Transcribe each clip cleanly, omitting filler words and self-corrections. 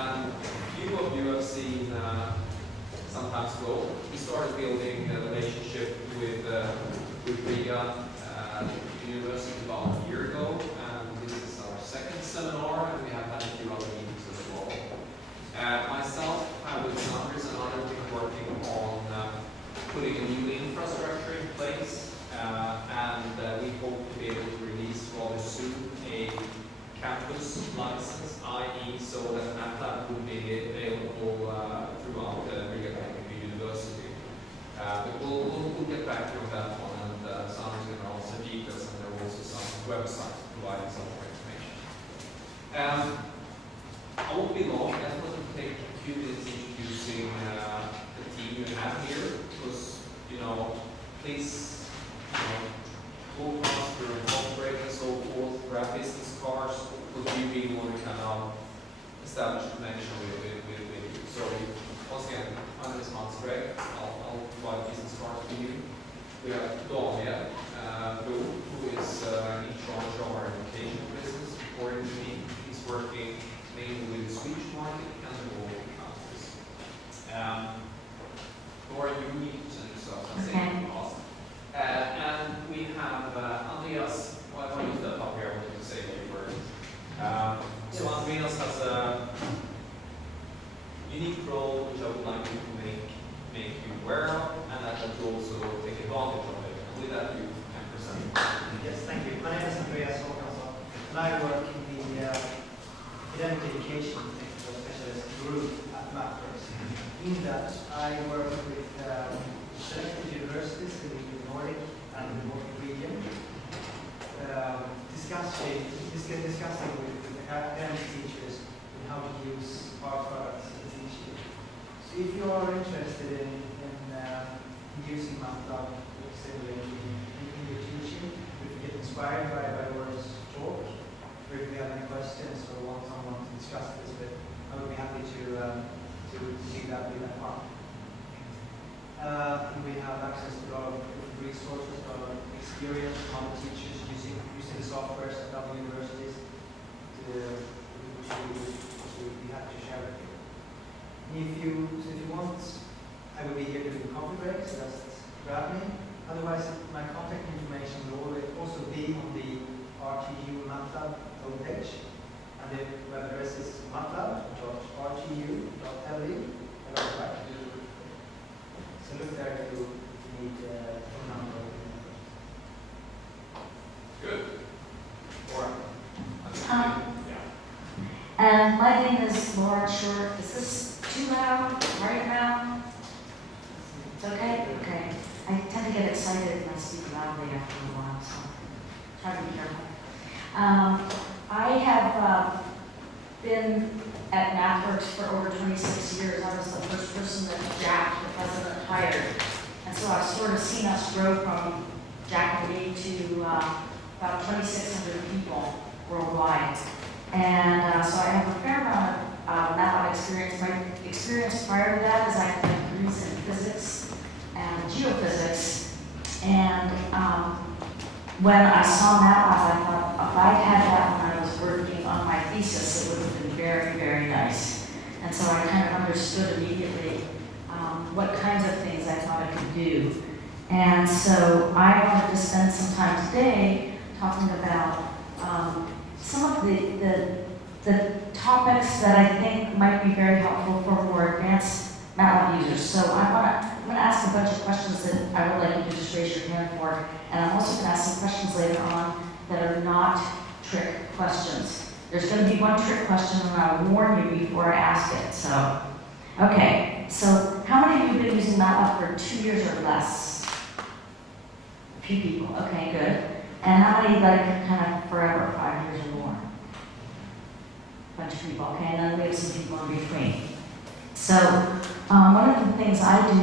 And a few of you have seen some time ago, we started building a relationship with Riga University about a year ago, and this is our second seminar, and we have had a few other meetings as well. Myself, with Sanders and others, have been working on putting a new infrastructure in place, and we hope to be able to release rather soon a campus license, i.e. so that MATLAB would be available throughout Riga Technical University. But we'll get back to you on that one, and Sanders is going to also details, and there are also some websites providing some more information. I won't be long. I just want to take a few minutes introducing the team you have here, because, please, Bullmaster and Operate and so forth, grab business cards, because we really want to kind of establish a connection with you. So, once again, my name is Mats Greg. I'll provide business cards to you. We have Daniel Blom, who is in charge of our education business, reporting to me. He's working mainly with the Swedish market and the global countries. Laura, you need to send yourself something awesome. And we have Andreas. Well, I want to use that up here. I wanted to say a few words. So Andreas has a unique role which I would like you to make you aware of, and that you also take advantage of it. And with that, you can present. Yes, thank you. My name is Andreas Håkansson, and I work in the academic education technical specialist group at MapWorks. In that, I work with selected universities in the Nordic and the Baltic region, discussing with academic teachers on how to use our products in teaching. So if you are interested in using MATLAB in your teaching, if you get inspired by the words taught, or if you have any questions or want someone to discuss this with, I would be happy to see that with that part. We have access to a lot of resources, a lot of experience from the teachers using the software at other universities to be happy to share with you. If you want, I will be here during the coffee break, so just grab me. Otherwise, my contact information will also be on the RTU MATLAB homepage, and the web address is matlab.rtu.le. So look there if you need a phone number. Good. Laura. And my name is Laura Short. Is this too loud? Right now? It's okay? Okay. I tend to get excited when I speak loudly after a while, so try to be careful. I have been at MathWorks for over 26 years. I was the first person that Jack, the president, hired. And so I've sort of seen us grow from Jack and me to about 2,600 people worldwide. And so I have a fair amount of MATLAB experience. My experience prior to that is I had degrees in physics and geophysics. And when I saw MATLAB, I thought if I'd had that when I was working on my thesis, it would have been very, very nice. And so I kind of understood immediately what kinds of things I thought I could do. And so I wanted to spend some time today talking about some of the topics that I think might be very helpful for more advanced MATLAB users. So I'm going to ask a bunch of questions that I would like you to just raise your hand for, and I'm also going to ask some questions later on that are not trick questions. There's going to be one trick question, and I'll warn you before I ask it. So, okay. So how many of you have been using MATLAB for 2 years or less? A few people. Okay, good. And how many like kind of forever, 5 years or more? A bunch of people. Okay, and then we have some people in between. So one of the things I do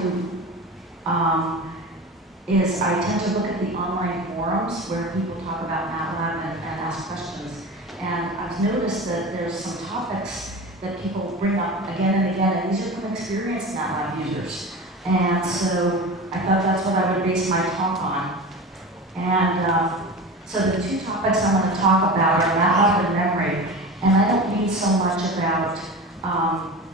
is I tend to look at the online forums where people talk about MATLAB and ask questions. And I've noticed that there's some topics that people bring up again and again, and these are from experienced MATLAB users. And so I thought that's what I would base my talk on. And so the two topics I want to talk about are MATLAB and memory. And I don't mean so much about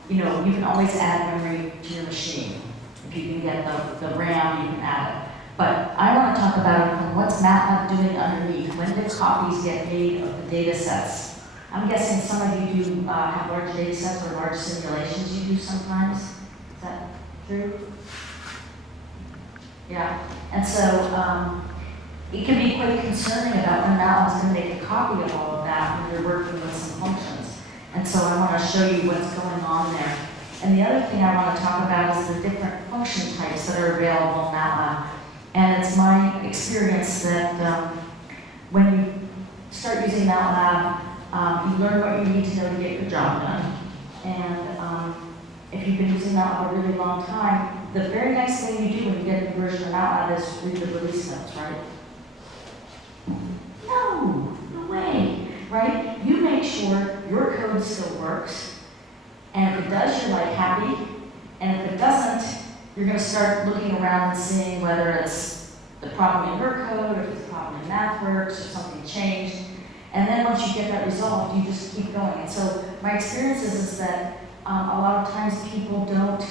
you know, you can always add memory to your machine. If you can get the RAM, you can add it. But I want to talk about what's MATLAB doing underneath. When do copies get made of the data sets? I'm guessing some of you do have large data sets or large simulations you do sometimes. Is that true? Yeah. And so it can be quite concerning about when MATLAB is going to make a copy of all of that when you're working with some functions. And so I want to show you what's going on there. And the other thing I want to talk about is the different function types that are available in MATLAB. And it's my experience that when you start using MATLAB, you learn what you need to know to get your job done. And if you've been using MATLAB a really long time, the very next thing you do when you get a new version of MATLAB is read the release notes, right? No way, right? You make sure your code still works, and if it does, you're like happy, and if it doesn't, you're going to start looking around and seeing whether it's the problem in your code, or if it's a problem in MathWorks, or something changed. And then once you get that resolved, you just keep going. And so my experience is that a lot of times people don't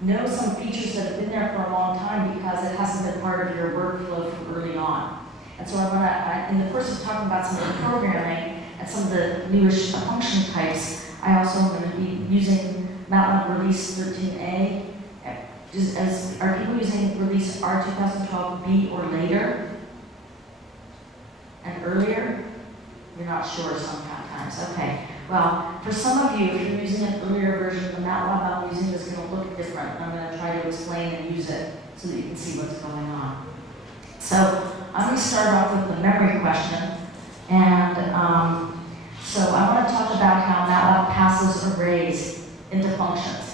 know some features that have been there for a long time because it hasn't been part of your workflow from early on. And so I want to, in the course of talking about some of the programming and some of the newish function types, I also am going to be using MATLAB Release 13a. Are people using Release R 2012B or later? And earlier? You're not sure sometimes. Okay. Well, for some of you, if you're using an earlier version, the MATLAB I'm using is going to look different. I'm going to try to explain and use it so that you can see what's going on. So I'm going to start off with the memory question. And so I want to talk about how MATLAB passes arrays into functions.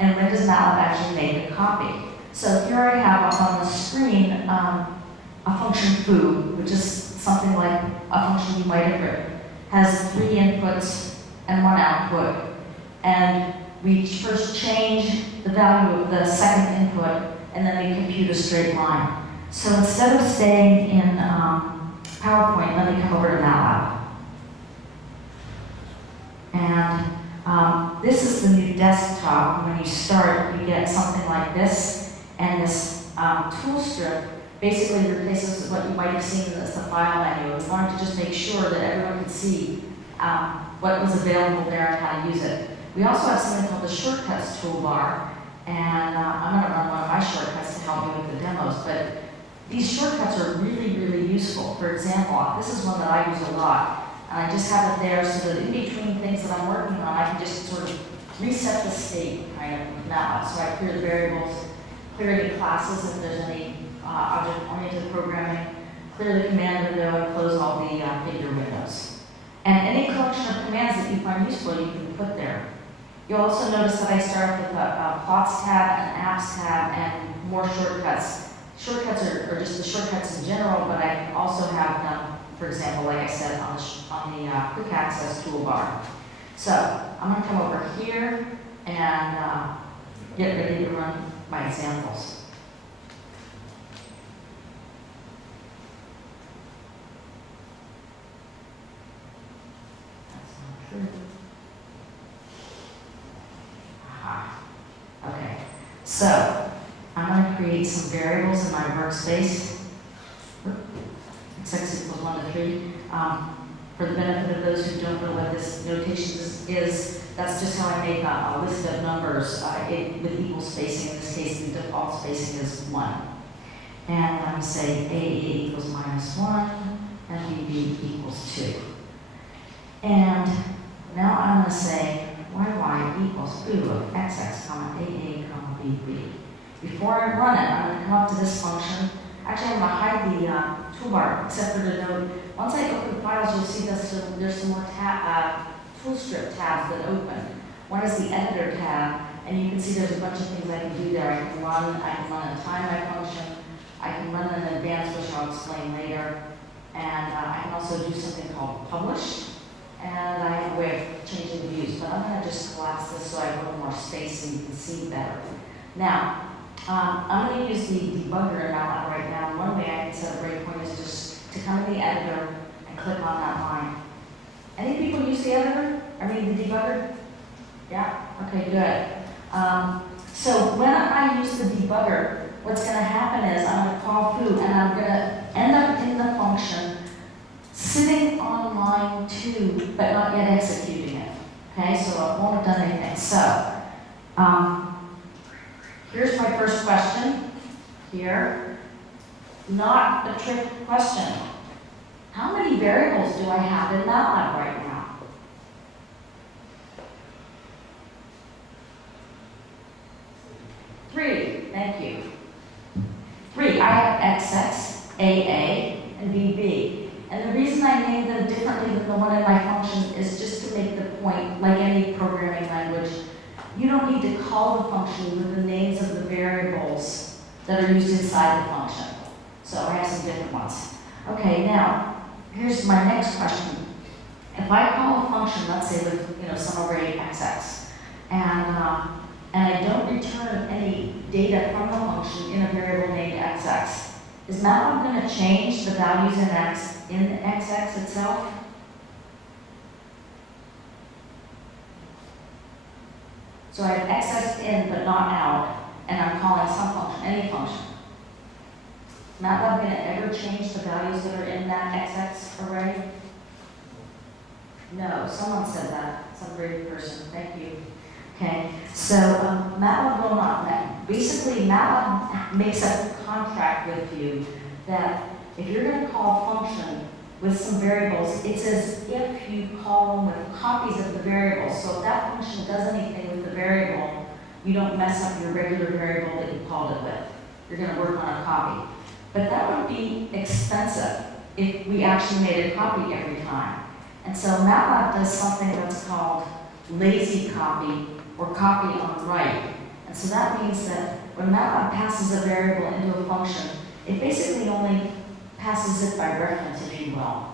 And when does MATLAB actually make a copy? So here I have up on the screen a function foo, which is something like a function you might have written. Has 3 inputs and 1 output. And we first change the value of the second input, and then we compute a straight line. So instead of staying in PowerPoint, let me come over to MATLAB. And this is the new desktop. When you start, you get something like this, and this tool strip basically replaces what you might have seen as the file menu. We wanted to just make sure that everyone could see what was available there and how to use it. We also have something called the shortcuts toolbar, and I'm going to run one of my shortcuts to help you with the demos, but these shortcuts are really, really useful. For example, this is one that I use a lot. And I just have it there so that in between things that I'm working on, I can just sort of reset the state kind of with MATLAB. So I clear the variables, clear any classes if there's any object-oriented programming, clear the command window, and close all the figure windows. And any collection of commands that you find useful, you can put there. You'll also notice that I start with a plots tab, an apps tab, and more shortcuts. Shortcuts are just the shortcuts in general, but I can also have them, for example, like I said, on the quick access toolbar. So I'm going to come over here and get ready to run my examples. That's not true. Aha. Okay. So I'm going to create some variables in my workspace. X equals 1 to 3. For the benefit of those who don't know what this notation is, that's just how I make a list of numbers with equal spacing. In this case, the default spacing is 1. And I'm going to say A equals -1 and BB equals 2. And now I'm going to say YY equals foo of XX, comma AA, comma BB. Before I run it, I'm going to come up to this function. Actually, I'm going to hide the toolbar, except for the note. Once I open files, you'll see that there's some more tool strip tabs that open. One is the editor tab, and you can see there's a bunch of things I can do there. I can run a timeline function, I can run an advanced, which I'll explain later, and I can also do something called publish, and I have a way of changing the views, but I'm going to just collapse this so I have a little more space so you can see better. Now, I'm going to use the debugger in MATLAB right now. And one way I can set a breakpoint is just to come in the editor and click on that line. Any people use the editor? I mean the debugger? Okay, good. So when I use the debugger, what's gonna happen is I'm gonna call foo and I'm gonna end up in the function sitting on line 2, but not yet executing it. Okay, so I won't have done anything. So, here's my first question here. Not a trick question. How many variables do I have in MATLAB right now? 3, thank you. 3, I have XX, AA, and BB. And the reason I named them differently than the one in my function is just to make the point, like any programming language, you don't need to call the function with the names of the variables that are used inside the function. So I have some different ones. Okay, now, here's my next question. If I call a function, let's say with some array XX, and I don't return any data from the function in a variable named XX, is MATLAB going to change the values in XX itself? So I have XX in but not out, and I'm calling some function, any function. Is MATLAB going to ever change the values that are in that XX array? No, someone said that, some brave person, thank you. Okay, so MATLAB will not. Basically, MATLAB makes a contract with you that if you're going to call a function with some variables, it's as if you call them with copies of the variables. So if that function does anything with the variable, you don't mess up your regular variable that you called it with. You're going to work on a copy. But that would be expensive if we actually made a copy every time. And so MATLAB does something that's called lazy copy or copy on write. And so that means that when MATLAB passes a variable into a function, it basically only passes it by reference, if you will.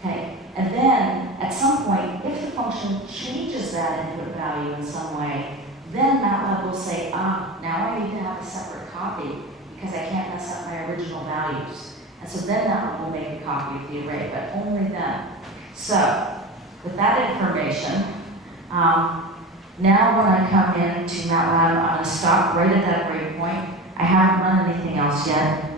Okay? And then, at some point, if the function changes that input value in some way, then MATLAB will say, now I need to have a separate copy because I can't mess up my original values. And so then MATLAB will make a copy of the array, but only then. So, with that information, now when I come into MATLAB, I'm going to stop right at that breakpoint. I haven't run anything else yet.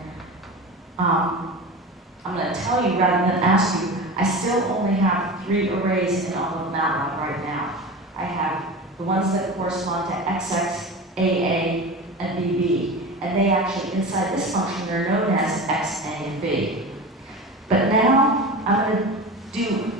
I'm going to tell you rather than ask you, I still only have 3 arrays in all of MATLAB right now. I have the ones that correspond to XX, AA, and BB. And they actually, inside this function, they're known as X, A, and B. But now I'm going to do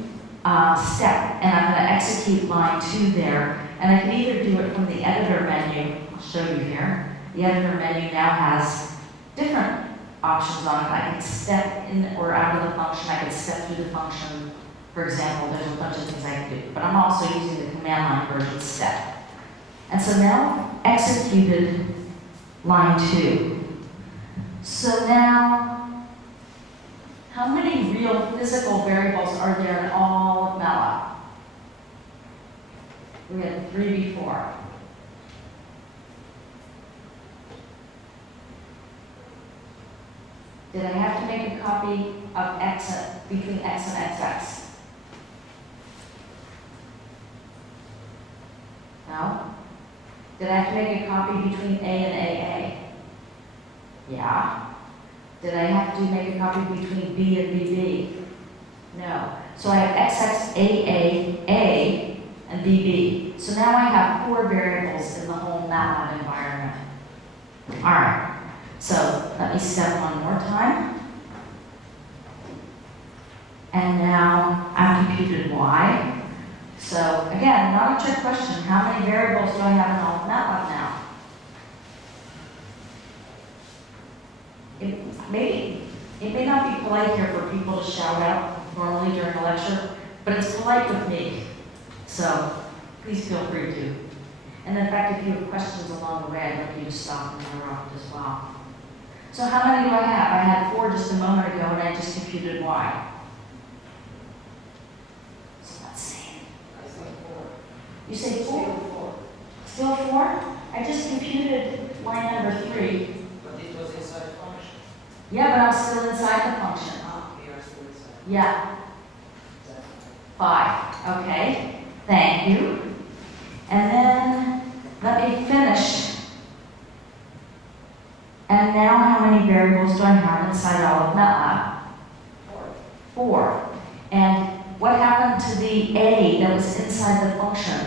step, and I'm going to execute line 2 there. And I can either do it from the editor menu, I'll show you here. The editor menu now has different options on it. I can step in or out of the function, I can step through the function. For example, there's a bunch of things I can do, but I'm also using the command line version step. And so now I've executed line 2. So now, how many real physical variables are there in all of MATLAB? We had 3 before. Did I have to make a copy of X between X and XX? No? Did I have to make a copy between A and AA? Yeah. Did I have to make a copy between B and BB? No. So I have XX, AA, A, and BB. So now I have 4 variables in the whole MATLAB environment. All right. So let me step one more time. And now I've computed Y. So again, not a trick question. How many variables do I have in all of MATLAB now? It may not be polite here for people to shout out normally during a lecture, but it's polite with me. So please feel free to. And in fact, if you have questions along the way, I'd like you to stop and interrupt as well. So how many do I have? I had 4 just a moment ago, and I just computed Y. So let's see. I said 4. You say 4? Still 4. Still 4? I just computed line number 3. But it was inside the function. Yeah, but I'm still inside the function. We are still inside. Yeah, Exactly. 5. Okay, thank you. And then And now how many variables do I have inside all of MATLAB? 4. And what happened to the A that was inside the function?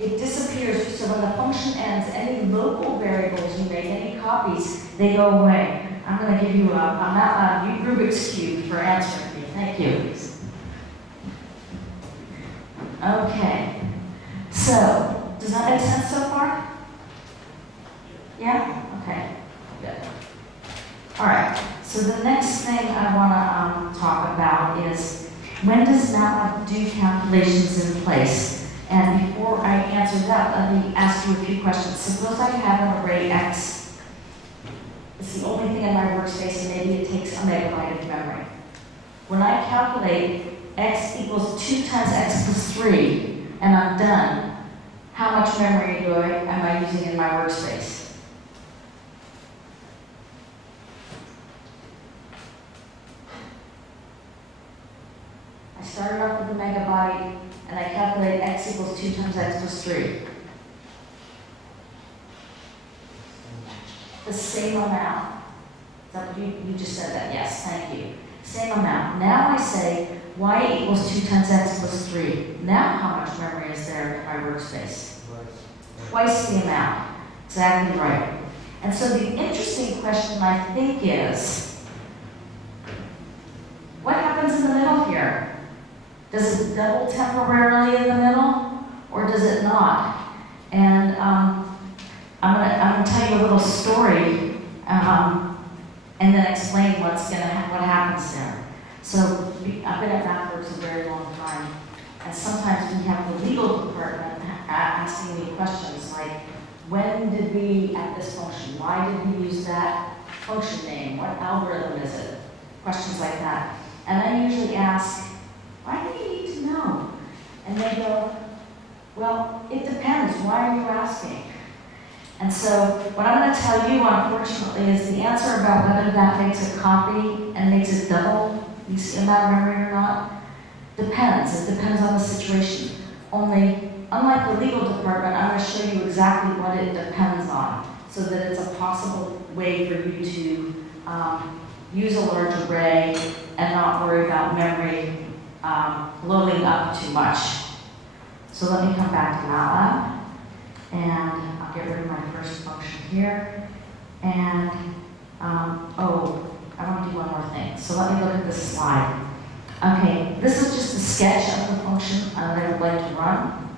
It disappears. So when the function ends, any local variables you make, any copies, they go away. I'm going to give you a MATLAB Rubik's Cube for answering me. Thank you. Okay. So, does that make sense so far? Yeah? Okay. Good. All right. So the next thing I want to talk about is when does MATLAB do calculations in place? And before I answer that, let me ask you a few questions. Suppose I have an array X. It's the only thing in my workspace, and maybe it takes a megabyte of memory. When I calculate X equals 2 times X plus 3, and I'm done, how much memory am I using in my workspace? I started off with a megabyte, and I calculate X equals 2 times X plus 3. The same amount. Is that what you just said that? Yes, thank you. Same amount. Now I say Y equals 2 times X plus 3. Now how much memory is there in my workspace? Twice the amount. Exactly right. And so the interesting question, I think, is what happens in the middle here? Does it double temporarily in the middle, or does it not? And I'm gonna tell you a little story, and then explain what happens there. So I've been at MathWorks a very long time, and sometimes we have the legal department asking me questions like, when did we add this function? Why did we use that function name? What algorithm is it? Questions like that. And I usually ask, why do you need to know? And they go, well, it depends. Why are you asking? And so what I'm going to tell you, unfortunately, is the answer about whether that makes a copy and makes it double the amount of memory or not depends. It depends on the situation. Only, unlike the legal department, I'm going to show you exactly what it depends on, so that it's a possible way for you to use a large array and not worry about memory loading up too much. So let me come back to MATLAB, and I'll get rid of my first function here. And, I want to do one more thing. So let me look at this slide. Okay, this is just a sketch of the function that I would like to run.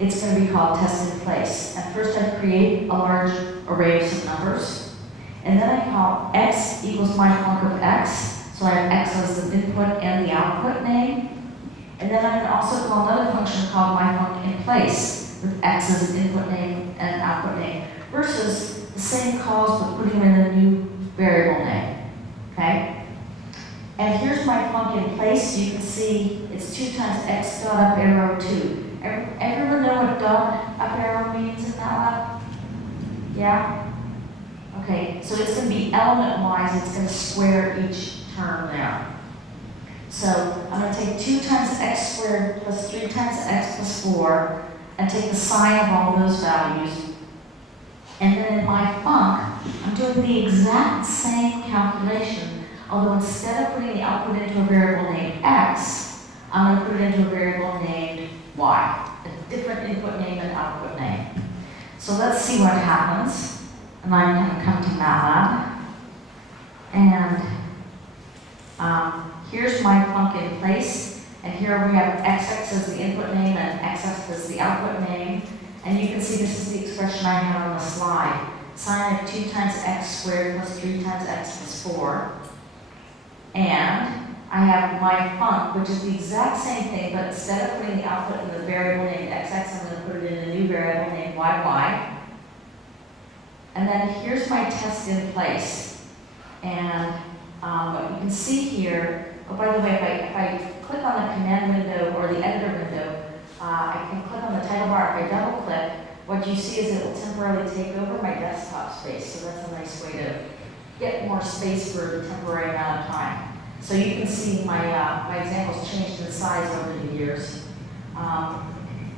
It's going to be called test in place. And first I create a large array of some numbers. And then I call x equals my func of x. So I have x as the input and the output name. And then I can also call another function called my func in place, with x as an input name and an output name, versus the same calls but putting in a new variable name. Okay? And here's my func in place. You can see it's 2 times x dot up arrow 2. Everyone know what dot up arrow means in MATLAB? Yeah? Okay, so it's going to be element-wise, it's going to square each term there. So I'm going to take 2 times x squared plus 3 times x plus 4 and take the sign of all those values. And then in my func, I'm doing the exact same calculation, although instead of putting the output into a variable named x, I'm going to put it into a variable named y, a different input name and output name. So let's see what happens. And I'm going to come to MATLAB. And here's my func in place. And here we have xx as the input name and xx as the output name. And you can see this is the expression I had on the slide. Sine of 2 times x squared plus 3 times x plus 4. And I have my func, which is the exact same thing, but instead of putting the output in the variable named xx, I'm going to put it in a new variable named yy. And then here's my test in place. And what you can see here, oh, by the way, if I click on the command window or the editor window, I can click on the title bar. If I double click, what you see is it will temporarily take over my desktop space. So that's a nice way to get more space for a temporary amount of time. So you can see my examples changed in size over the years.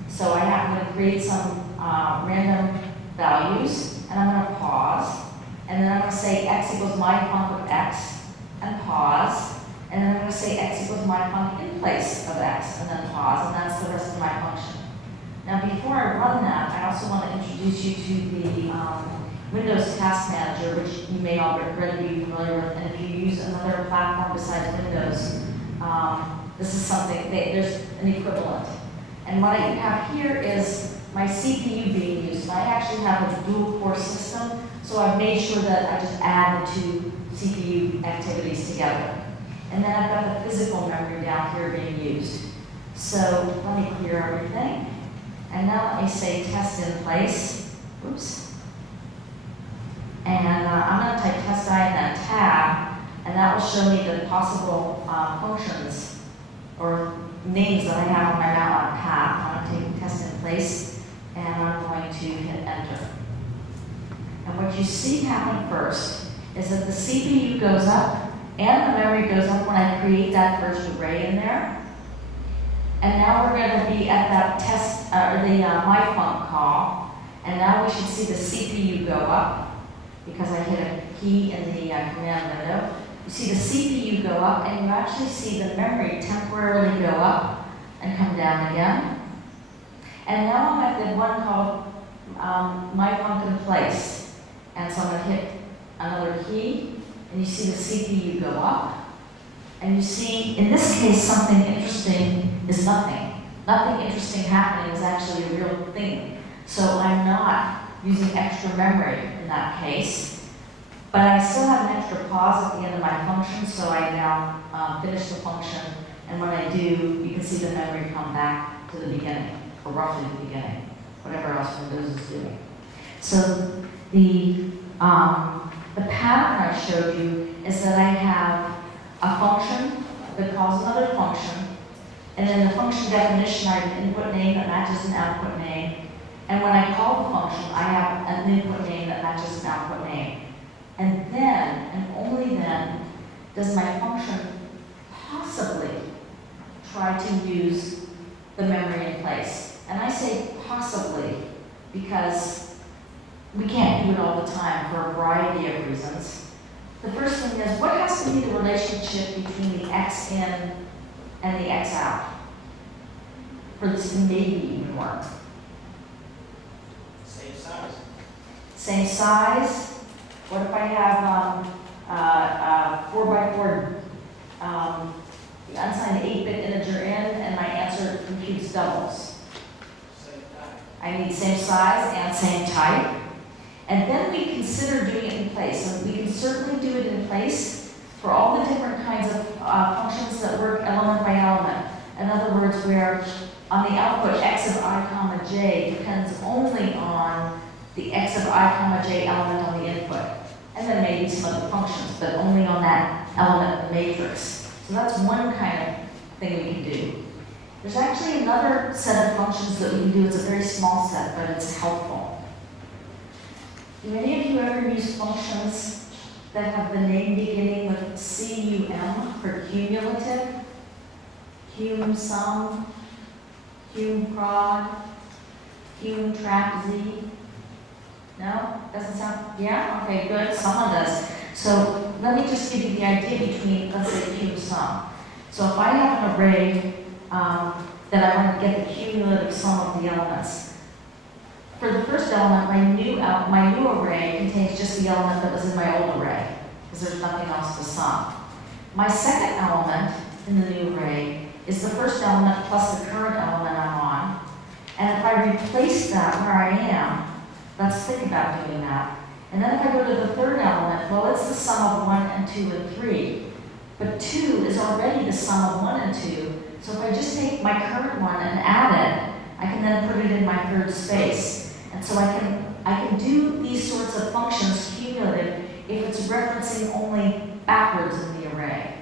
So I'm going to create some random values, and and I'm going to pause, and then I'm going to say x equals my func of x, and pause, and then I'm going to say x equals my func in place of x, and then pause, and that's the rest of my function. Now, before I run that, I also want to introduce you to the Windows Task Manager, which you may already be familiar with, and if you use another platform besides Windows, this is something, there's an equivalent. And what I have here is my CPU being used. I actually have a dual core system, so I've made sure that I just add the two CPU activities together. And then I've got the physical memory down here being used. So let me clear everything. And now let me say test in place. Oops. And I'm going to type test I and then tab, and that will show me the possible functions or names that I have on my malloc path. I'm going to take test in place, and I'm going to hit enter. And what you see happen first is that the CPU goes up and the memory goes up when I create that first array in there. And now we're going to be at that test, or the myfunc call, and now we should see the CPU go up because I hit a key in the command window. You see the CPU go up, and you actually see the memory temporarily go up and come down again. And now I'm at the one called myfunc in place. And so I'm going to hit another key, and you see the CPU go up. And you see, in this case, something interesting is nothing. Nothing interesting happening is actually a real thing. So I'm not using extra memory in that case. But I still have an extra pause at the end of my function, so I now finish the function. And when I do, you can see the memory come back to the beginning, or roughly the beginning, whatever else Windows is doing. So the pattern I showed you is that I have a function that calls another function, and in the function definition I have an input name that matches an output name, and when I call the function I have an input name that matches an output name. And then, and only then, does my function possibly try to use the memory in place. And I say possibly because we can't do it all the time for a variety of reasons. The first thing is, what has to be the relationship between the x in and the x out for this to maybe even work? Same size. Same size. What if I have 4x4 unsigned 8-bit integer in and my answer computes doubles? Same type. I need same size and same type. And then we consider doing it in place. And we can certainly do it in place for all the different kinds of functions that work element by element. In other words, where on the output x of I comma j depends only on the x of I comma j element on the input. And then maybe some other functions, but only on that element of the matrix. So that's one kind of thing we can do. There's actually another set of functions that we can do. It's a very small set, but it's helpful. Do any of you ever use functions that have the name beginning with cum for cumulative? Cum sum, cum prod, cum track z? No? Doesn't sound, yeah? Okay, good, someone does. So let me just give you the idea between, let's say, cum sum. So if I have an array that I want to get the cumulative sum of the elements, for the first element, my new array contains just the element that was in my old array, because there's nothing else to sum. My second element in the new array is the first element plus the current element I'm on. And if I replace that where I am, let's think about doing that. And then if I go to the third element, well, it's the sum of 1 and 2 and 3. But 2 is already the sum of 1 and 2. So if I just take my current one and add it, I can then put it in my third space. And so I can do these sorts of functions cumulative if it's referencing only backwards in the array.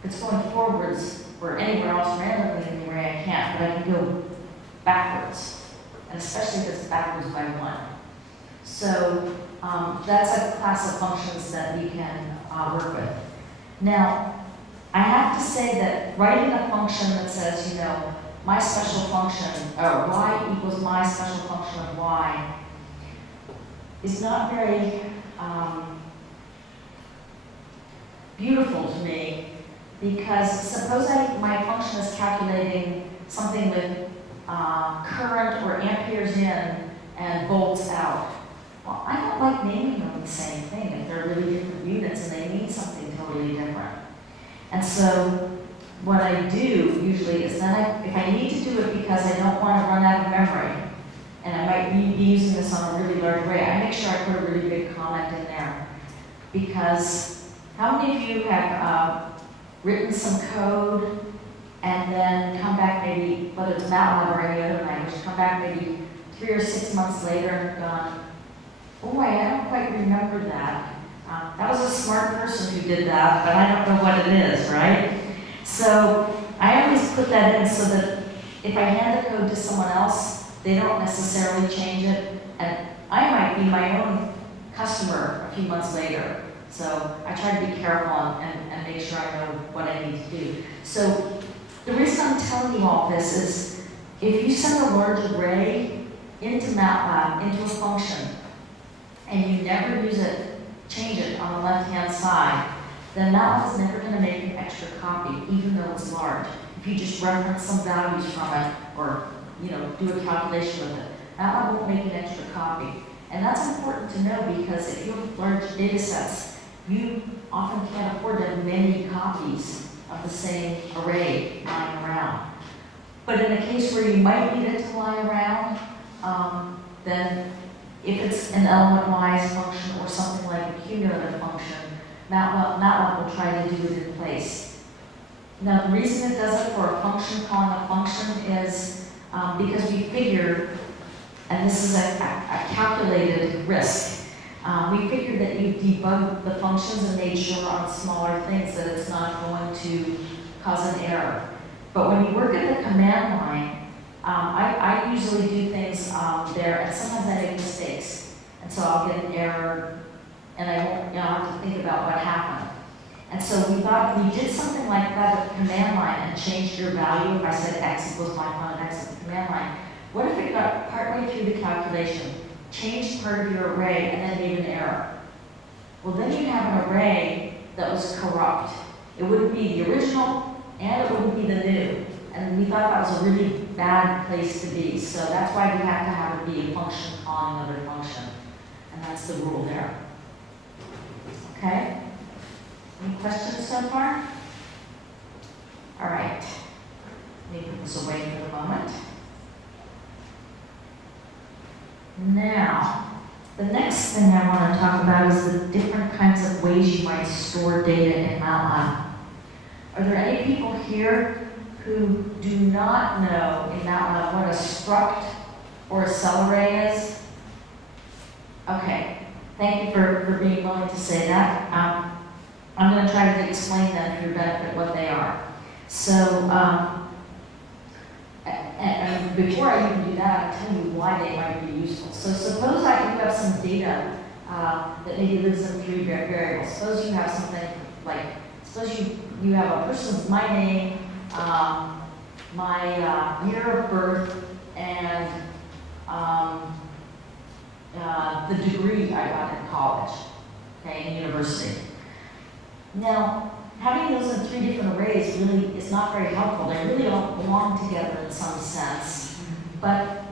If it's going forwards or anywhere else randomly in the array, I can't, but I can go backwards. And especially if it's backwards by 1. So that's a class of functions that we can work with. Now, I have to say that writing a function that says, my special function, or y equals my special function of y, is not very beautiful to me, because suppose my function is calculating something with current or amperes in and volts out. Well, I don't like naming them the same thing if they're really different units and they mean something totally different. And so what I do usually is then if I need to do it because I don't want to run out of memory, and I might be using this on a really large array, I make sure I put a really big comment in there. Because how many of you have written some code and then come back maybe, whether it's MATLAB or any other language, come back maybe 3 or 6 months later and gone, oh, I don't quite remember that. That was a smart person who did that, but I don't know what it is, right? So I always put that in so that if I hand the code to someone else, they don't necessarily change it, and I might be my own customer a few months later. So I try to be careful and make sure I know what I need to do. So the reason I'm telling you all this is if you send a large array into MATLAB, into a function, and you never use it, change it on the left-hand side, then MATLAB is never going to make an extra copy, even though it's large. If you just reference some values from it, or do a calculation with it, MATLAB won't make an extra copy. And that's important to know because if you have large data sets, you often can't afford to have many copies of the same array lying around. But in a case where you might need it to lie around, then if it's an element-wise function or something like a cumulative function, MATLAB will try to do it in place. Now, the reason it does it for a function calling a function is because we figure, and this is a calculated risk, we figured that you debug the functions and made sure on smaller things that it's not going to cause an error. But when you work at the command line, I usually do things there, and sometimes I make mistakes. And so I'll get an error, and I won't have to think about what happened. And so we thought if we did something like that at the command line and changed your value, if I said x equals my fun x at the command line, what if it got partway through the calculation, changed part of your array, and then made an error? Well, then you'd have an array that was corrupt. It wouldn't be the original, and it wouldn't be the new. And we thought that was a really bad place to be. So that's why we have to have it be a function calling another function. And that's the rule there. Okay? Any questions so far? All right. Let me put this away for the moment. Now, the next thing I want to talk about is the different kinds of ways you might store data in MATLAB. Are there any people here who do not know in MATLAB what a struct or a cell array is? Okay, thank you for being willing to say that. I'm going to try to explain them for your benefit what they are. So, and before I even do that, I'll tell you why they might be useful. So suppose you have some data that maybe lives in 3 variables. Suppose you have something like, suppose you have a person's my name, my year of birth, and the degree I got in college, okay, in university. Now, having those in 3 different arrays really is not very helpful. They really don't belong together in some sense. But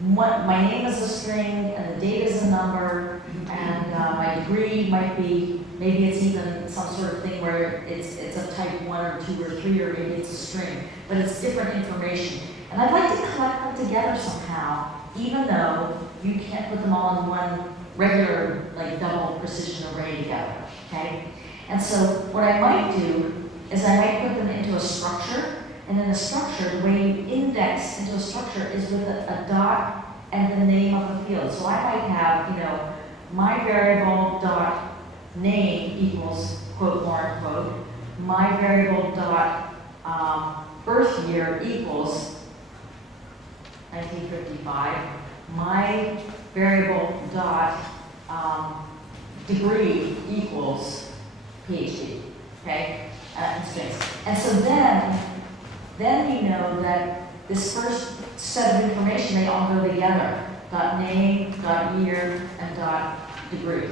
my name is a string, and the date is a number, and my degree might be, maybe it's even some sort of thing where it's of type 1 or 2 or 3, or maybe it's a string, but it's different information. And I'd like to collect them together somehow, even though you can't put them all in one regular, like double precision array together, okay? And so what I might do is I might put them into a structure, and in a structure, the way you index into a structure is with a dot and the name of the field. So I might have, my variable dot name equals, quote, more quote, my variable dot birth year equals 1955, my variable dot degree equals PhD, okay, in strings. And so then you know that this first set of information, they all go together. dot name, dot year, and dot degree.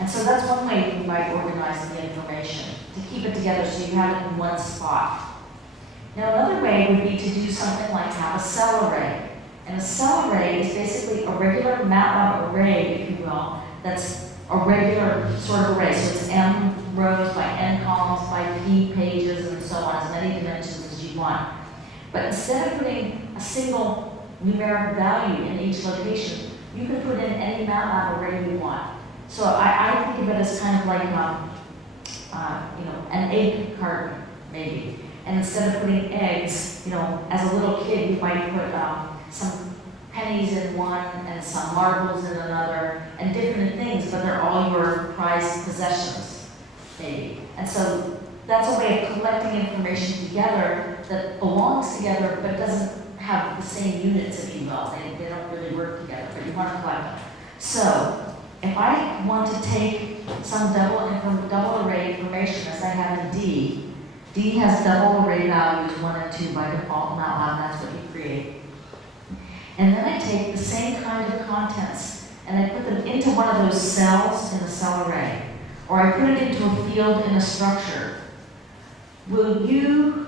And so that's one way you might organize the information, to keep it together so you have it in one spot. Now another way would be to do something like have a cell array. And a cell array is basically a regular MATLAB array, if you will, that's a regular sort of array. So it's M rows by N columns by P pages and so on, as many dimensions as you want. But instead of putting a single numeric value in each location, you can put in any MATLAB array you want. So I think of it as kind of like, an egg carton, maybe. And instead of putting eggs, as a little kid, you might put some pennies in one and some marbles in another and different things, but they're all your prized possessions, maybe. And so that's a way of collecting information together that belongs together but doesn't have the same units, if you will. They don't really work together, but you want to collect them. So if I want to take some double array information as I have in D, D has double array values 1 and 2 by default in MATLAB, that's what you create. And then I take the same kind of contents and I put them into one of those cells in the cell array, or I put it into a field in a structure. Will you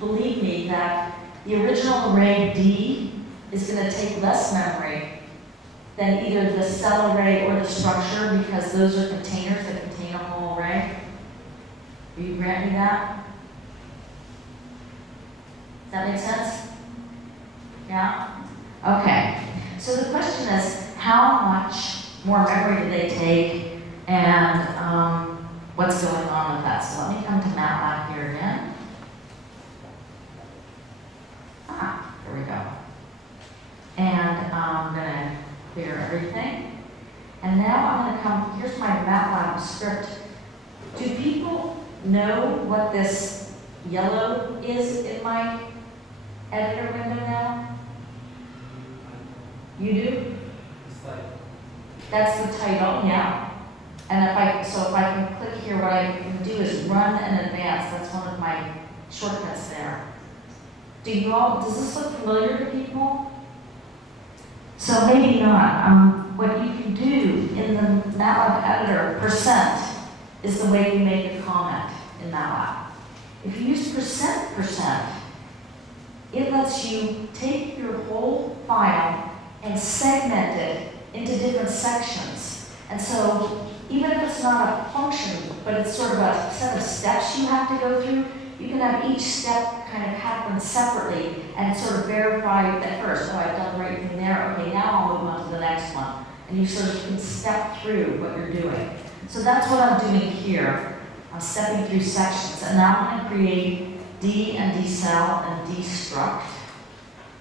believe me that the original array D is going to take less memory than either the cell array or the structure, because those are containers that contain a whole array? Will you grant me that? Does that make sense? Yeah? Okay. So the question is, how much more memory do they take, and what's going on with that? So let me come to MATLAB here again. Here we go. And I'm going to clear everything. And now I'm going to come, here's my MATLAB script. Do people know what this yellow is in my editor window now? You do? That's the title, yeah. And if I can click here, what I can do is run and advance. That's one of my shortcuts there. Does this look familiar to people? So maybe not. What you can do in the MATLAB editor, percent, is the way you make a comment in MATLAB. If you use %, it lets you take your whole file and segment it into different sections. And so even if it's not a function, but it's sort of a set of steps you have to go through, you can have each step kind of happen separately and sort of verify at first, oh, I've done the right thing there, okay, now I'll move on to the next one. And you sort of can step through what you're doing. So that's what I'm doing here. I'm stepping through sections, and now I'm going to create D and D cell and D struct.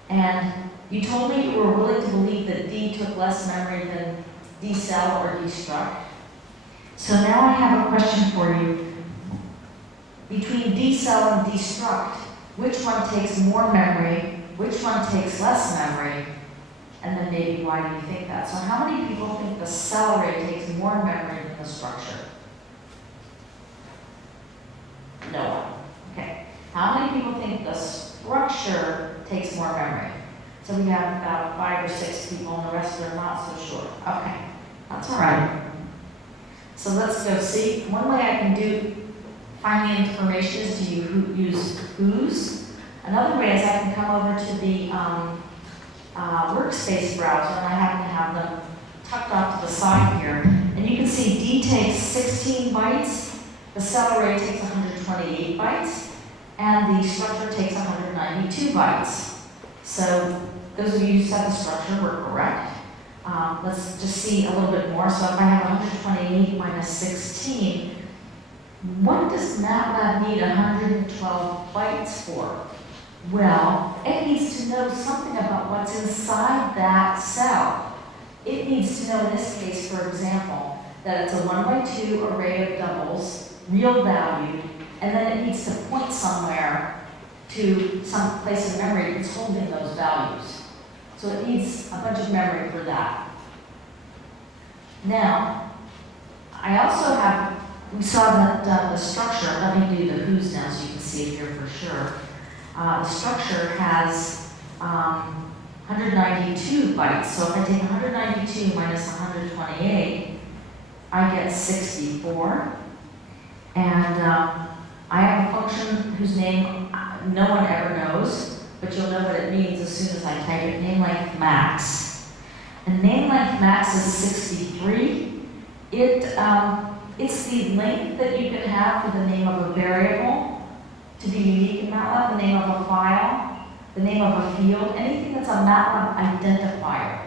And you told me you were willing to believe that D took less memory than D cell or D struct. So now I have a question for you. Between D cell and D struct, which one takes more memory, which one takes less memory, and then maybe why do you think that? So how many people think the cell array takes more memory than the structure? No one. Okay. How many people think the structure takes more memory? So we have about 5 or 6 people, and the rest are not so sure. Okay, that's all right. So let's go see. One way I can find the information is to use whos. Another way is I can come over to the workspace browser, and I happen to have them tucked off to the side here. And you can see D takes 16 bytes, the cell array takes 128 bytes, and the structure takes 192 bytes. So those of you who set the structure were correct. Let's just see a little bit more. So if I have 128 minus 16, what does MATLAB need 112 bytes for? Well, it needs to know something about what's inside that cell. It needs to know, in this case, for example, that it's a 1 by 2 array of doubles, real valued, and then it needs to point somewhere to some place in memory that's holding those values. So it needs a bunch of memory for that. Now, I also have, we saw that the structure, let me do the whos now so you can see it here for sure. The structure has 192 bytes. So if I take 192 minus 128, I get 64. And I have a function whose name no one ever knows, but you'll know what it means as soon as I type it, name length max. And name length max is 63. It's the length that you can have for the name of a variable to be unique in MATLAB, the name of a file, the name of a field, anything that's a MATLAB identifier.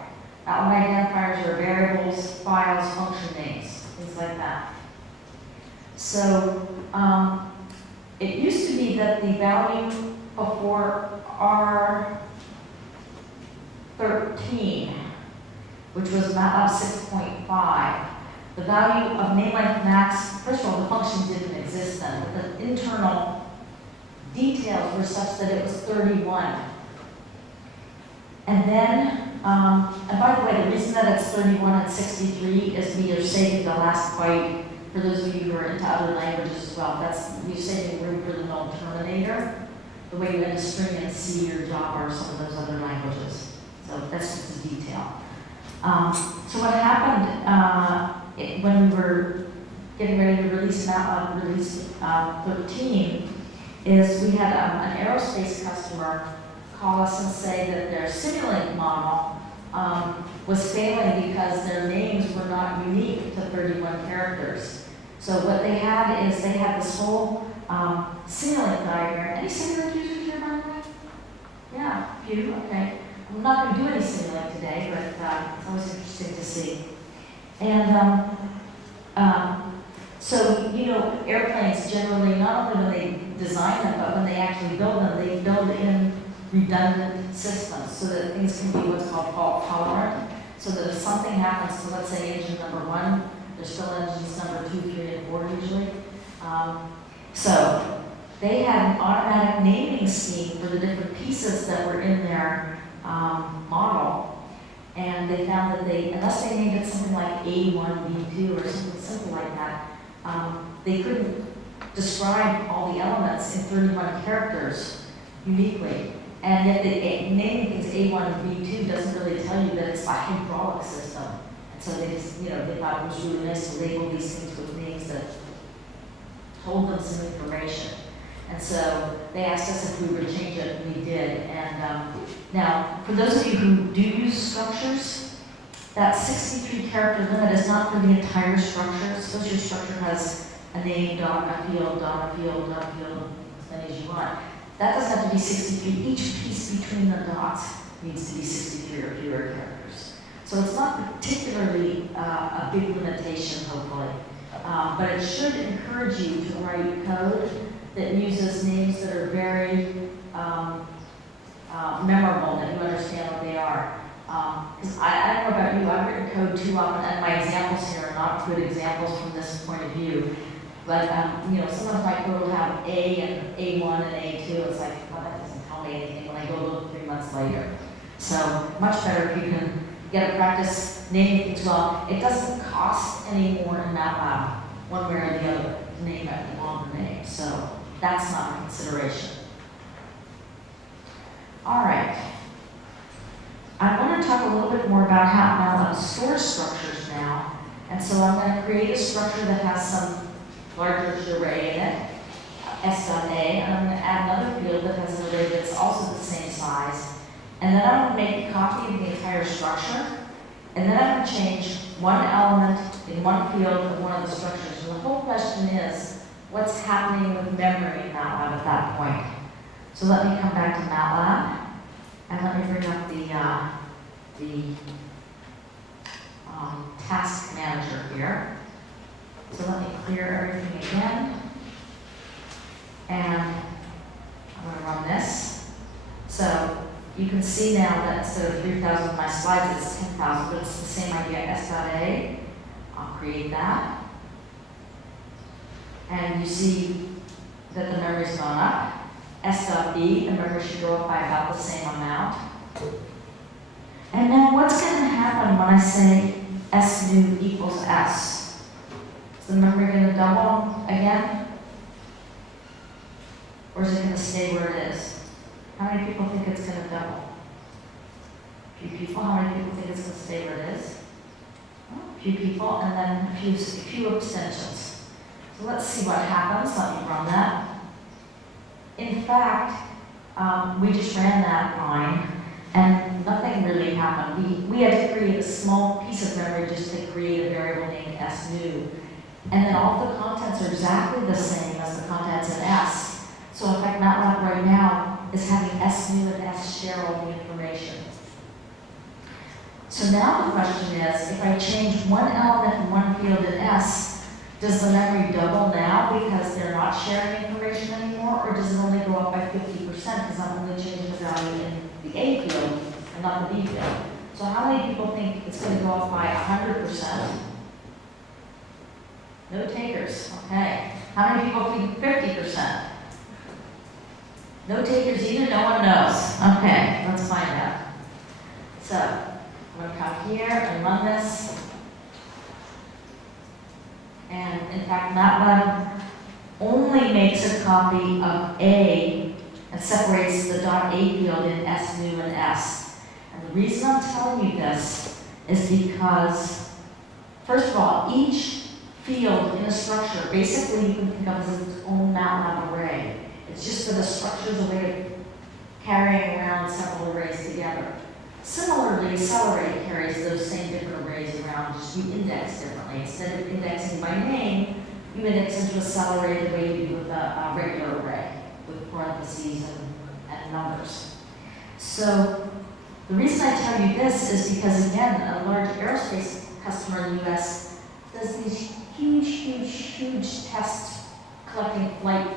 MATLAB identifiers are variables, files, function names, things like that. So it used to be that the value before R13, which was MATLAB 6.5, the value of name length max, first of all, the function didn't exist then, but the internal details were such that it was 31. And then, and by the way, the reason that it's 31 and 63 is we are saving the last byte. For those of you who are into other languages as well, that's you're saving room for the null terminator, the way you end a string in C or Java or some of those other languages. So that's just a detail. So what happened when we were getting ready to release MATLAB release 13 is we had an aerospace customer call us and say that their Simulink model was failing because their names were not unique to 31 characters. So what they had is they had this whole Simulink diagram. Any Simulink users here, by the way? Yeah, a few, okay. I'm not going to do any Simulink today, but it's always interesting to see. And so, you know, airplanes generally, not only when they design them, but when they actually build them, they build in redundant systems so that things can be what's called fault tolerant. So that if something happens to, let's say, engine number 1, there's still engines number 2, 3, and 4 usually. So they had an automatic naming scheme for the different pieces that were in their model. And they found that unless they named it something like A1, B2, or something simple like that, they couldn't describe all the elements in 31 characters uniquely. And yet naming things A1 and B2 doesn't really tell you that it's a hydraulic system. And so they just, they thought it was really nice to label these things with names that told them some information. And so they asked us if we would change it, and we did. And now, for those of you who do use structures, that 63 character limit is not for the entire structure. Suppose your structure has a name, dot, a field, dot, a field, dot, a field, as many as you want. That doesn't have to be 63. Each piece between the dots needs to be 63 or fewer characters. So it's not particularly a big limitation, hopefully. But it should encourage you to write code that uses names that are very memorable, that you understand what they are. Because I don't know about you, I've written code too often, and my examples here are not good examples from this point of view. But sometimes my code will have A and A1 and A2. It's like, well, that doesn't tell me anything when I go look 3 months later. So much better if you can get a practice naming things well. It doesn't cost any more in MATLAB, one way or the other, to name a longer name. So that's not a consideration. All right. I want to talk a little bit more about how MATLAB stores structures now. And so I'm going to create a structure that has some larger array in it, S.A, and I'm going to add another field that has an array that's also the same size. And then I'm going to make a copy of the entire structure, and then I'm going to change one element in one field of one of the structures. And the whole question is, what's happening with memory in MATLAB at that point? So let me come back to MATLAB, and let me bring up the task manager here. So let me clear everything again. And I'm going to run this. So you can see now that instead of 3,000 my slides, it's 10,000, but it's the same idea, S.A. I'll create that. And you see that the memory's gone up. S.B, the memory should go up by about the same amount. And now what's going to happen when I say S new equals S? Is the memory going to double again? Or is it going to stay where it is? How many people think it's going to double? Few people. How many people think it's going to stay where it is? A few people, and then a few abstentions. So let's see what happens. Let me run that. In fact, we just ran that line, and nothing really happened. We had to create a small piece of memory just to create a variable named snew. And then all the contents are exactly the same as the contents in S. So in fact, MATLAB right now is having snew and S share all the information. So now the question is, if I change one element in one field in S, does the memory double now because they're not sharing information anymore, or does it only go up by 50% because I'm only changing the value in the A field and not the B field? So how many people think it's going to go up by 100%? No takers, okay. How many people think 50%? No takers either, no one knows. Okay, let's find out. So, I'm going to come here and run this. And in fact, MATLAB only makes a copy of A and separates the .A field in snew and S. And the reason I'm telling you this is because, first of all, each field in a structure, basically you can think of as its own MATLAB array. It's just that the structure is a way of carrying around several arrays together. Similarly, Accelerate carries those same different arrays around, just you index differently. Instead of indexing by name, you index into Accelerate the way you do with a regular array, with parentheses and numbers. So the reason I tell you this is because, again, a large aerospace customer in the US does these huge tests collecting flight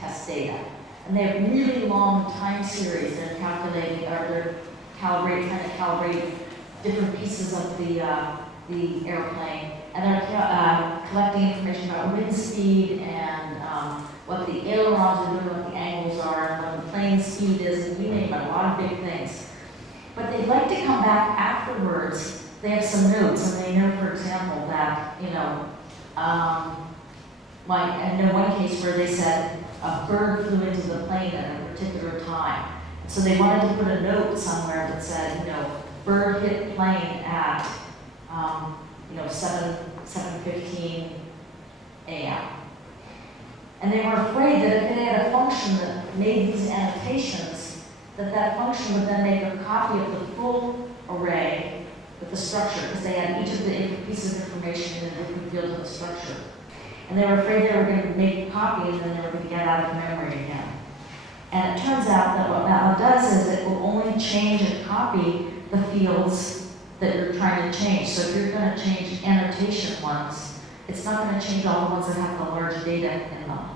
test data. And they have really long time series they're calculating, or they're trying to calibrate different pieces of the airplane. And they're collecting information about wind speed and what the ailerons are doing, what the angles are, and what the plane speed is, and you name it, a lot of big things. But they'd like to come back afterwards. They have some notes, and they know, for example, that, like, I know one case where they said a bird flew into the plane at a particular time. So they wanted to put a note somewhere that said, bird hit plane at, 7:15 a.m. And they were afraid that if they had a function that made these annotations, that function would then make a copy of the full array with the structure, because they had each of the pieces of information in a different field of the structure. And they were afraid they were going to make a copy and then they were going to get out of memory again. And it turns out that what MATLAB does is it will only change and copy the fields that you're trying to change. So if you're going to change annotation ones, it's not going to change all the ones that have the large data in them.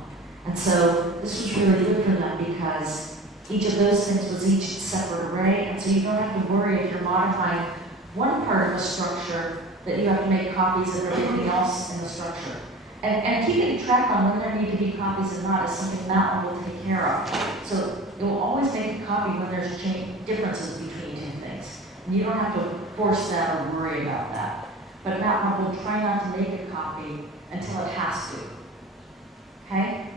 And so this was really good for them because each of those things was each separate array, and so you don't have to worry if you're modifying one part of a structure that you have to make copies of everything else in the structure. And keeping track on when there need to be copies and not is something MATLAB will take care of. So it will always make a copy when there's differences between two things. And you don't have to force that or worry about that. But MATLAB will try not to make a copy until it has to. Okay?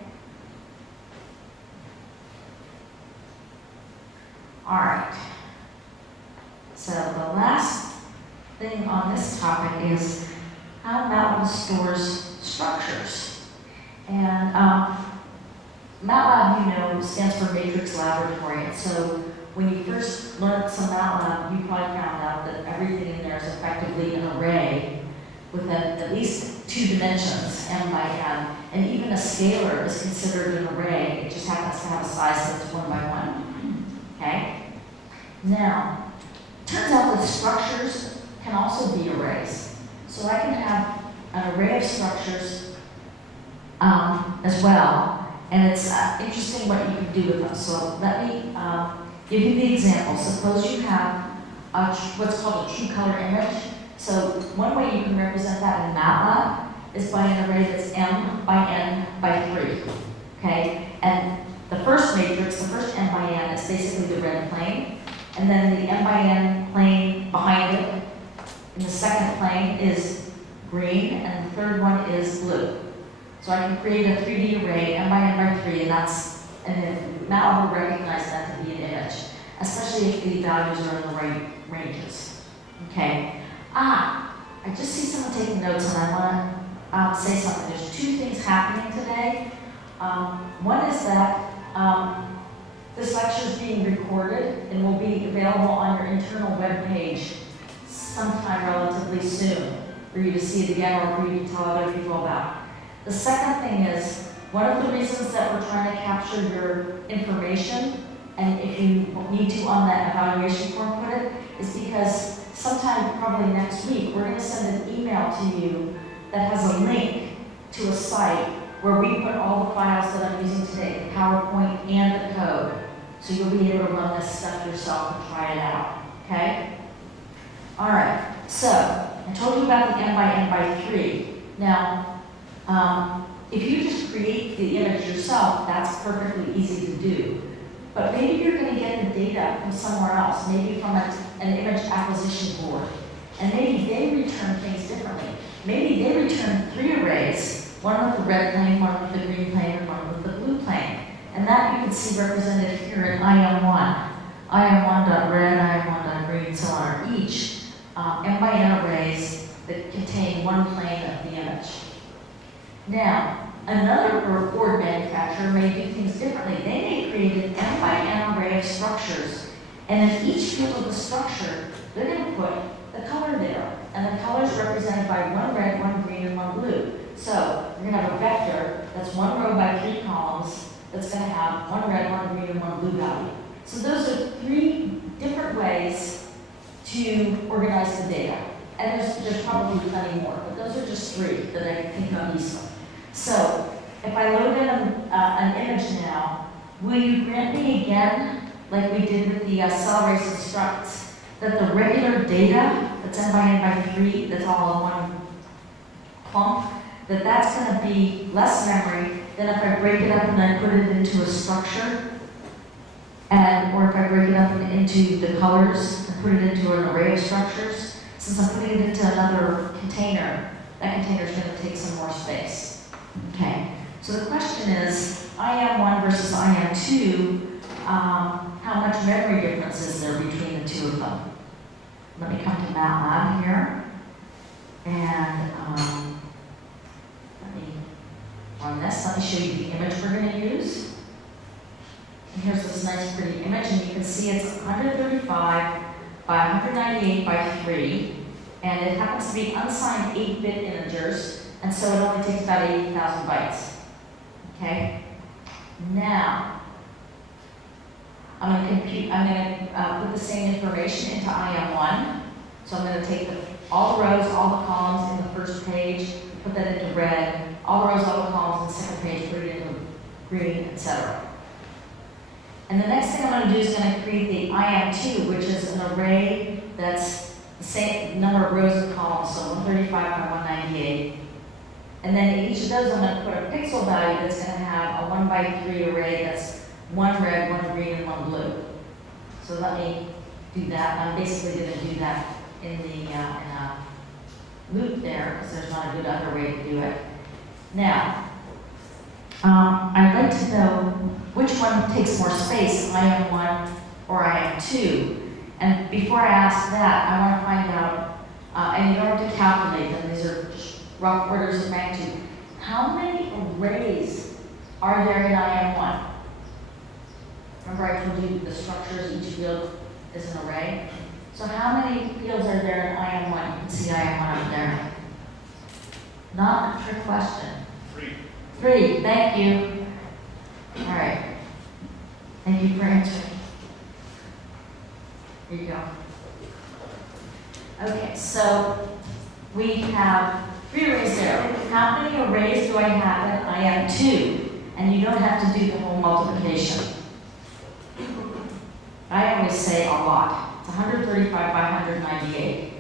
All right. So the last thing on this topic is how MATLAB stores structures. And MATLAB, stands for Matrix Laboratory. And so when you first learned some MATLAB, you probably found out that everything in there is effectively an array with at least 2 dimensions, m by n. And even a scalar is considered an array. It just happens to have a size that's 1 by 1. Okay? Now, it turns out that structures can also be arrays. So I can have an array of structures as well, and it's interesting what you can do with them. So let me give you the example. Suppose you have what's called a true color image. So one way you can represent that in MATLAB is by an array that's m by n by 3. Okay, and the first matrix, the first m by n, is basically the red plane, and then the m by n plane behind it in the second plane is green, and the third one is blue. So I can create a 3D array, m by n by 3, and then MATLAB will recognize that to be an image. especially if the values are in the right ranges. Okay. I just see someone taking notes, and I want to say something. There's two things happening today. One is that this lecture is being recorded and will be available on your internal web page sometime relatively soon for you to see it again or for you to tell other people about. The second thing is, one of the reasons that we're trying to capture your information, and if you need to on that evaluation form put it, is because sometime probably next week, we're going to send an email to you that has a link to a site where we put all the files that I'm using today, the PowerPoint and the code. So you'll be able to run this stuff yourself and try it out, okay? All right, so I told you about the n by n by 3. Now, if you just create the image yourself, that's perfectly easy to do. But maybe you're going to get the data from somewhere else, maybe from an image acquisition board. And maybe they return things differently. Maybe they return 3 arrays, one with the red plane, one with the green plane, and one with the blue plane. And that you can see represented here in IM1. IM1.red, IM1.green, so on, are each n by n arrays that contain one plane of the image. Now, another board manufacturer may do things differently. They may create an n by n array of structures, and in each field of the structure, they're going to put the color there. And the color is represented by one red, one green, and one blue. So we're going to have a vector that's 1 row by 3 columns that's going to have one red, one green, and one blue value. So those are 3 different ways to organize the data. And there's probably plenty more, but those are just 3 that I can think of easily. So if I load in an image now, will you grant me again, like we did with the cell race instructs, that the regular data that's n by 3, that's all in one clump, that's going to be less memory than if I break it up and I put it into a structure, or if I break it up into the colors and put it into an array of structures. Since I'm putting it into another container, that container is going to take some more space. Okay, so the question is, IM1 versus IM2, how much memory difference is there between the 2 of them? Let me come to MATLAB here, and let me run this. Let me show you the image we're going to use. And here's this nice pretty image, and you can see it's 135 by 198 by 3, and it happens to be unsigned 8-bit integers, and so it only takes about 80,000 bytes. Okay? Now, I'm going to put the same information into IM1. So I'm going to take all the rows, all the columns in the first page, put that into red, all the rows, all the columns in the second page, put it into green, etc. And the next thing I'm going to do is going to create the IM2, which is an array that's the same number of rows and columns, so 135 by 198. And then in each of those, I'm going to put a pixel value that's going to have a 1 by 3 array that's 1 red, 1 green, and 1 blue. So let me do that. I'm basically going to do that in a loop there, because there's not a good other way to do it. Now, I'd like to know which one takes more space, IM1 or IM2. And before I ask that, I want to find out, and you don't have to calculate them, these are just rough orders of magnitude. How many arrays are there in IM1? Remember I told you the structures, each field is an array? So how many fields are there in IM1? You can see IM1 up there. Not a trick question. 3, thank you. All right. Thank you for answering. Here you go. Okay, so we have 3 arrays there. How many arrays do I have in IM2? And you don't have to do the whole multiplication. I always say a lot. It's 135 by 198.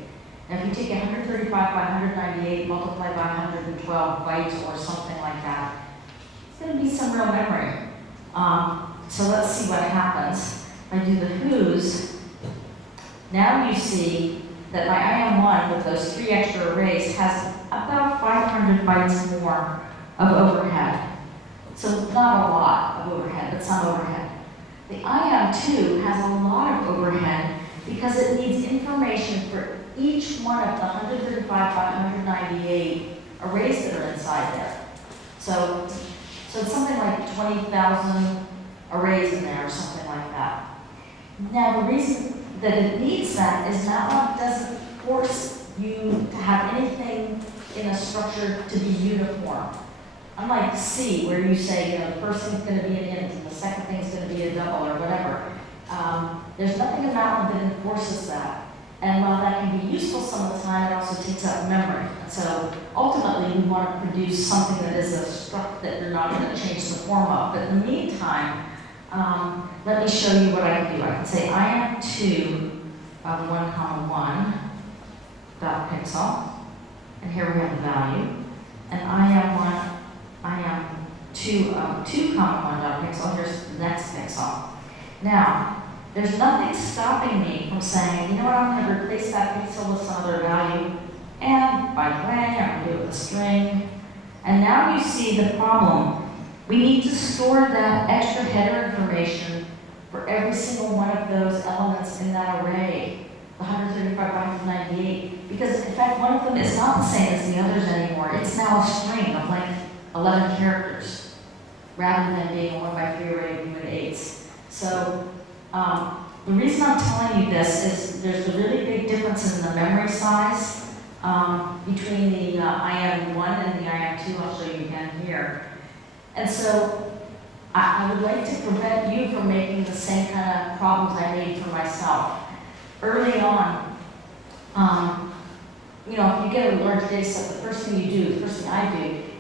Now if you take 135 by 198, multiply by 112 bytes or something like that, it's going to be some real memory. So let's see what happens. If I do the who's, now you see that my IM1 with those 3 extra arrays has about 500 bytes more of overhead. So not a lot of overhead, but some overhead. The IM2 has a lot of overhead because it needs information for each one of the 135 by 198 arrays that are inside there. So it's something like 20,000 arrays in there or something like that. Now, the reason that it needs that is MATLAB doesn't force you to have anything in a structure to be uniform. Unlike C, where you say, the first thing's going to be an int and the second thing's going to be a double or whatever. There's nothing in MATLAB that enforces that. And while that can be useful some of the time, it also takes up memory. And so ultimately, we want to produce something that is a struct that you're not going to change the form of. But in the meantime, let me show you what I can do. I can say IM2 of 1, 1 dot pixel. And here we have the value. And IM2 of 2, 1 dot pixel. Here's the next pixel. Now, there's nothing stopping me from saying, I'm going to replace that pixel with some other value. And by the way, I'm going to do it with a string. And now you see the problem. We need to store that extra header information for every single one of those elements in that array, the 135 by 198. Because in fact, one of them is not the same as the others anymore. It's now a string of like 11 characters, rather than being a 1 by 3 array of unit 8s. So, the reason I'm telling you this is there's a really big difference in the memory size between the IM1 and the IM2. I'll show you again here. And so I would like to prevent you from making the same kind of problems I made for myself. Early on, if you get a large data set, the first thing I do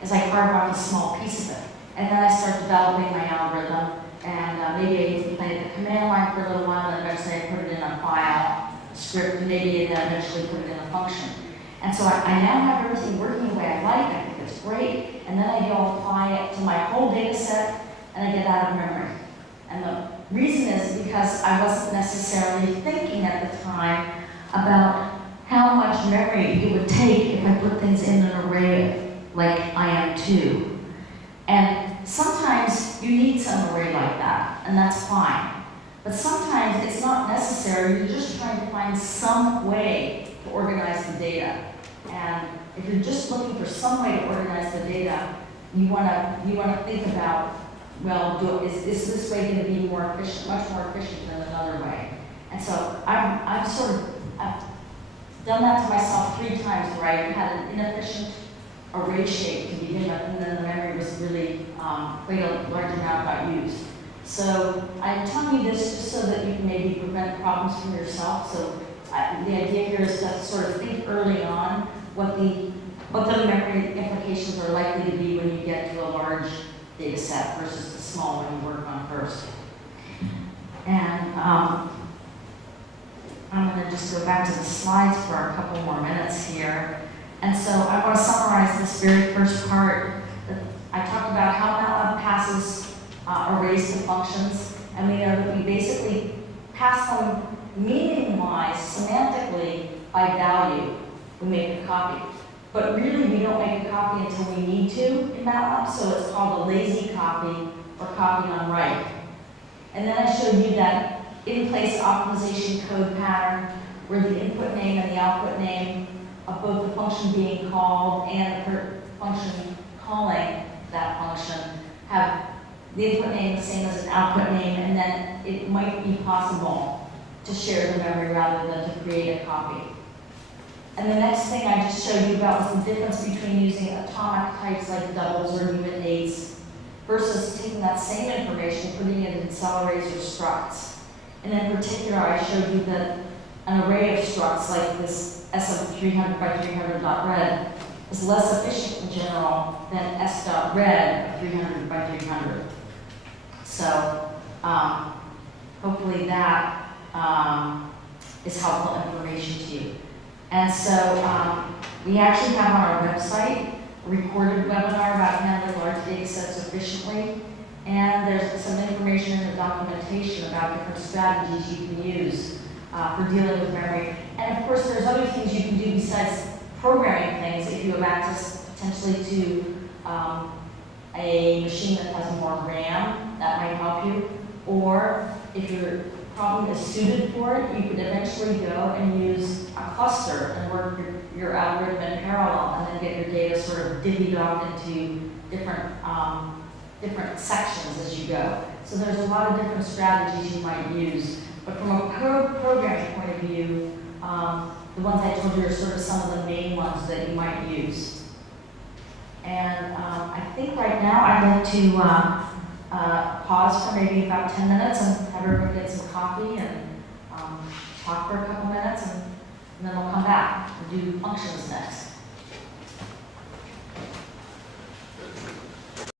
is I carve off a small piece of it. And then I start developing my algorithm. And maybe I even play the command line for a little while, and eventually I put it in a file, script, and maybe then eventually put it in a function. And so I now have everything working the way I like. I think it's great. And then I go apply it to my whole data set, and I get out of memory. And the reason is because I wasn't necessarily thinking at the time about how much memory it would take if I put things in an array like IM2. And sometimes you need some array like that, and that's fine. But sometimes it's not necessary. You're just trying to find some way to organize the data. And if you're just looking for some way to organize the data, you want to think about, well, is this way going to be more efficient, much more efficient than another way? And so I've done that to myself 3 times, where I had an inefficient array shape to begin with, and then the memory was really quite a large amount got used. So I'm telling you this just so that you can maybe prevent problems from yourself. So the idea here is to sort of think early on what the memory implications are likely to be when you get to a large data set versus the small one you work on first. And I'm going to just go back to the slides for a couple more minutes here. And so I want to summarize this very first part. I talked about how MATLAB passes arrays to functions, and we know that we basically pass them meaning-wise, semantically, by value. We make a copy. But really, we don't make a copy until we need to in MATLAB, so it's called a lazy copy or copy on write. And then I showed you that in-place optimization code pattern where the input name and the output name of both the function being called and the function calling that function have the input name the same as an output name, and then it might be possible to share the memory rather than to create a copy. And the next thing I just showed you about was the difference between using atomic types like doubles or unit 8s versus taking that same information, putting it in cell arrays or structs. And in particular, I showed you that an array of structs like this S of 300 by 300 dot red is less efficient in general than S dot red of 300 by 300. So hopefully that is helpful information to you. And so we actually have on our website a recorded webinar about handling large data sets efficiently. And there's some information in the documentation about different strategies you can use for dealing with memory. And of course, there's other things you can do besides programming things if you have access potentially to a machine that has more RAM, that might help you. Or if your problem is suited for it, you could eventually go and use a cluster and work your algorithm in parallel, and then get your data sort of divvied off into different sections as you go. So there's a lot of different strategies you might use. But from a programming point of view, the ones I told you are sort of some of the main ones that you might use. And I think right now I'd like to pause for maybe about 10 minutes and have everyone get some coffee and talk for a couple minutes, and then we'll come back and do functions next.